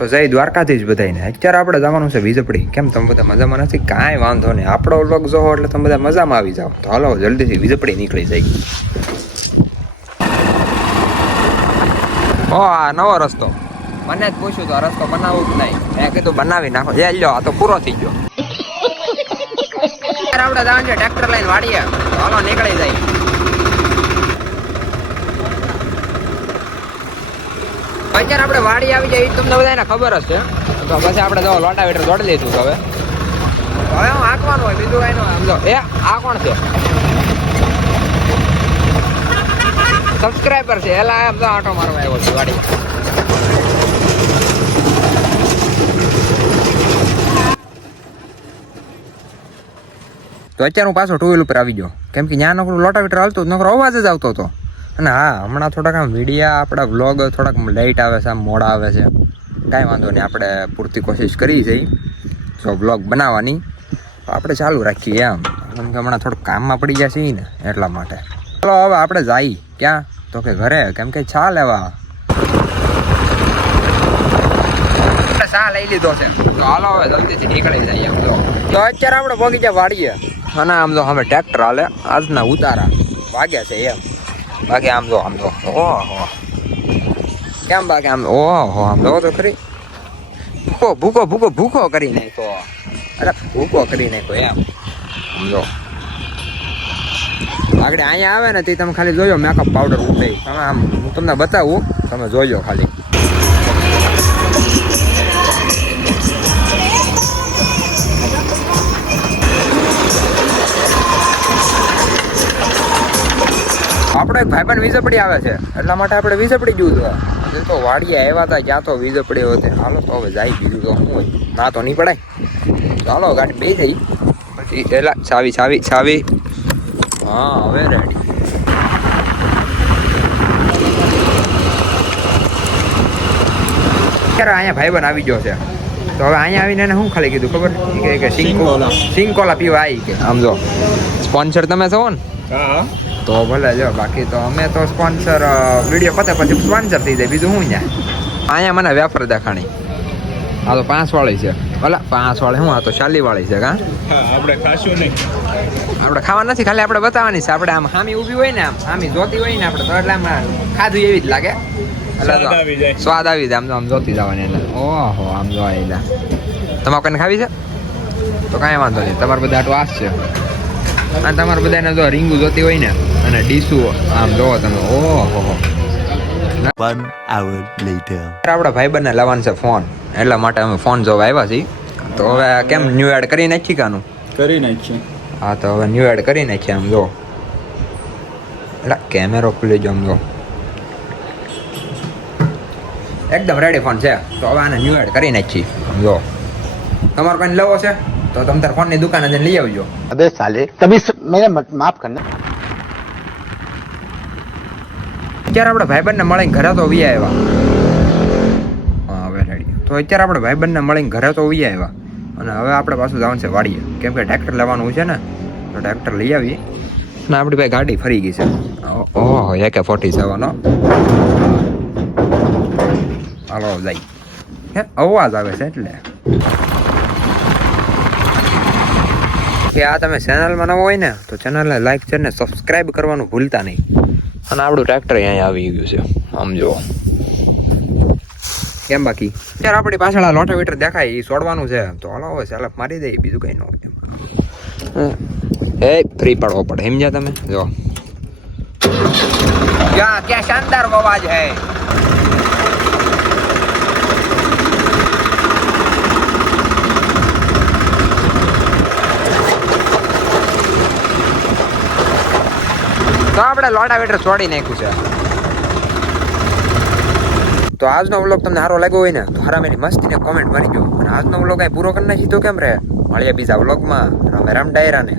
તો જય દ્વારકાધીશ બધાને. અત્યારે આપણે જવાનું છે વીજપડી. કેમ તમે બધા મજામાં નથી? કાંઈ વાંધો નહીં, આપણો વ્લોગ જોવો એટલે તમે બધા મજામાં આવી જાઓ. તો હાલો જલ્દીથી વીજપડી નીકળી જાય. ઓ આ નવો રસ્તો, મને જ પૂછ્યું તો આ રસ્તો બનાવવું જ નહીં. મેં કીધું બનાવી નાખો. એ લ્યો, આ તો પૂરો થઈ ગયો. આપણે જવાનું છે ટ્રેક્ટર લઈને વાડીએ. હાલો નીકળી જાય. અત્યારે આપણે વાડી આવી જાય તમને બધાને ખબર હશે. તો પછી આપણે જો લોટાવેટર જોડી લઈશું. હવે હું હાંકવાનું હોય બીજું એનું સમજો. એ આ કોણ છે? સબસ્ક્રાઈબર છે. એલા એમ તો આટો મારવા આવ્યો છે વાડી. તો અત્યારે હું પાછો ટુ વ્હીલ ઉપર આવી ગયો. કેમ કે ત્યાં નકરું લોટાવેટર હાલતું નકરો અવાજ જ આવતો હતો. અને હા, હમણાં થોડાક આમ વિડીયા આપણા વ્લોગ થોડાક લેટ આવે છે, આમ મોડા આવે છે. કાંઈ વાંધો નહીં, આપણે પૂરતી કોશિશ કરી જઈ જો વ્લોગ બનાવવાની. આપણે ચાલુ રાખીએ એમ, કેમ કે હમણાં થોડુંક કામમાં પડી ગયા છીએ ને એટલા માટે. ચાલો હવે આપણે જઈએ. ક્યાં? તો કે ઘરે. કેમ કે ચા લેવા ચા લઈ લીધો છે. તો હાલો હવે જલ્દીથી નીકળી જઈએ એમ. તો અત્યારે આપણે પહોંચી ગયા વાડીએ. અને આમ તો હવે ટ્રેક્ટર હાલે. આજના ઉતારા વાગ્યા છે એમ. બાકી આમ જો ઓહો કેમ બાકી આમ ઓહો આમ જો તો ખરી. ભૂકો કરી નાખ્યો. અરે ભૂકો કરી નાખ્યો એમ. સમજો આગળ અહીંયા આવે ને તે તમે ખાલી જોજો મેકઅપ પાવડર ઉડે. તમે આમ હું તમને બતાવું, તમે જોજો ખાલી. આપણે એક ભાઈબંધ વીજપડી આવે છે એટલા માટે આપણે વીજપડી જોયું હતું. તો વાડીએ આવ્યા હતા ક્યાં તો વીજપડી હતી. હાલો તો હવે જાય, બીજું તો શું હોય, ના તો નહીં પડાય. ચાલો ગાડી બે થઈ પછી એલા ચાવી. હા હવે રેડી. અત્યારે અહીંયા ભાઈબંધ આવી ગયો છે. તો હવે અહીંયા આવીને એને શું ખાલી કીધું ખબર કે સિંકોલા પીવા આવી કે આમ જો સ્પોન્સર તમે છો ને. હા તો ભલે જો, બાકી તો અમે તો સ્પોન્સર વિડીયો પતે પછી સ્પોન્સર થઈ જાય, બીજું શું ત્યાં. અહીંયા મને વેફર દેખાણી. આ તો 5 વાળી છે. ભલા 5 વાળી શું? આ તો 40 વાળી છે. કા આપણે ખાશું નહીં, આપણે ખાવા નથી, ખાલી આપણે બતાવવાની છે. આપણે આમ હામી ઊભી હોય ને, આમ હામી જોતી હોય ને આપણે તો એટલે આમ ખાધું એવી જ લાગે. સ્વાદ આવી જાય આમ જોતી જવાની. એટલે ઓહો આમ જોવા એટલે તમારે કોઈને ખાવી છે તો કાંઈ વાંધો નહીં, તમારે બધા આટલું આશ છે. અને તમારે બધાને જો રીંગુ જોતી હોય ને અને ડીશું આમ જોવો તમે. ઓહો 1 hour later. આપણા ભાઈબંધને લાવવાનું છે ફોન, એટલા માટે અમે ફોન જોવા આવ્યા છીએ. તો હવે કેમ ન્યૂ એડ કરી નાખી કાનું? કરી નાખીએ. હા તો હવે ન્યૂ એડ કરી નાખીએ. આમ જો એટલે કેમેરો ખુલી જો, આમ જો એકદમ રેડી ફોન છે. તો હવે આને ન્યૂ એડ કરી નાખીએ. આમ જો તમારે કોઈ લેવો છે તો તમે તાર ફોનની દુકાને જઈને લઈ આવજો. अबे साले तभी मेरा माफ करना. અત્યારે આપણે ભાઈબંધને મળીને ઘરે તો વી આવ્યા. હા હવે રેડી. તો અત્યારે આપણે ભાઈબંધને મળીને ઘરે તો વી આવ્યા. અને હવે આપણે પાછું જવાનું છે વાડીએ. કેમ કે ટ્રેક્ટર લેવાનું છે ને, તો ટ્રેક્ટર લઈ આવીએ. અને આપણી ભાઈ ગાડી ફરી ગઈ છે. ઓહો AK-47 નો. હાલો જાય. હે અવાજ આવે છે એટલે કે આ તમે ચેનલમાં નવો હોય ને તો ચેનલને લાઈક છે ને સબસ્ક્રાઈબ કરવાનું ભૂલતા નહીં. અને આપણું ટ્રેક્ટર અહીંયા આવી ગયું છે આમ જુઓ. કેમ બાકી અત્યારે આપણી પાછળ આ લોટાવેટર દેખાય એ છોડવાનું છે. તો હાલો હવે સેલફ મારી દઈએ, બીજું કંઈ ન હોય. એ ફ્રી પાડવો પડે સમજ્યા તમે? જો ક્યાં શાનદાર અવાજ હે. તો આપણે લોટાવેટર છોડી નાખ્યું છે. તો આજનો વ્લોગ તમને સારો લાગ્યો હોય ને તો હારામેની મસ્તીને કોમેન્ટ મારી દો. અને આજનો વ્લોગ અહીં પૂરો કરી નાખી તો કેમ રહે. મળીએ બીજા વ્લોગમાં. રામ ડાયરાને.